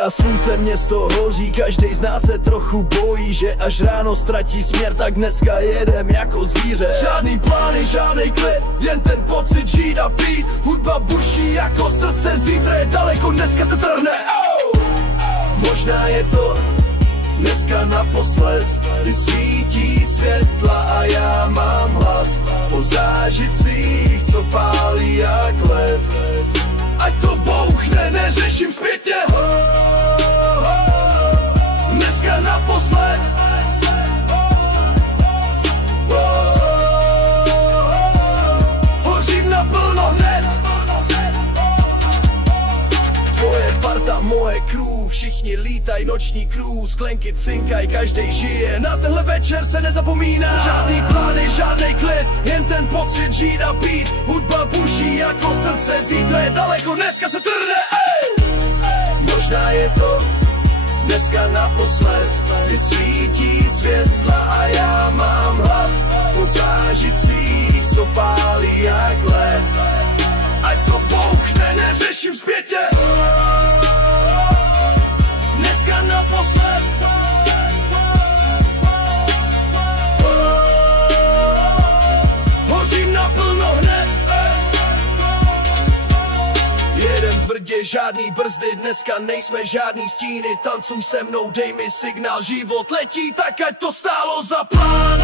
Padá slunce, město hoří, každej z nás se trochu bojí, že až ráno ztratí směr, tak dneska jedem jako zvíře. Žádný plány, žádnej klid, jen ten pocit žít a pít. Hudba buší jako srdce, zítra je daleko, dneska se trhne. Možná je to dneska naposled, kdy svítí světla a já mám hlad po zážitcích, co pálí jak led. Ať to bouchne, neřeším zpětně. Dneska naposled. Hořím naplno hned. Tvoje parta, moje crew, všichni lítaj, noční crew, sklenky cinkaj, každej žije, na tenhle večer se nezapomíná. Žádný plány, žádnej klid, jen ten pocit žít a pít. Hudba buší jako srdce, zítra je daleko, dneska se trhne. Možná je to dneska naposled, kdy svítí světla a já mám hlad po zážitcích, co pálí jak led. Ať to bouchne, neřeším zpětně. Dneska naposled. Hořím naplno hned. Jedem tvrdě, žádný brzdy, dneska nejsme žádný stíny. Tancuj se mnou, dej mi signál, život letí, tak ať to stálo za plán.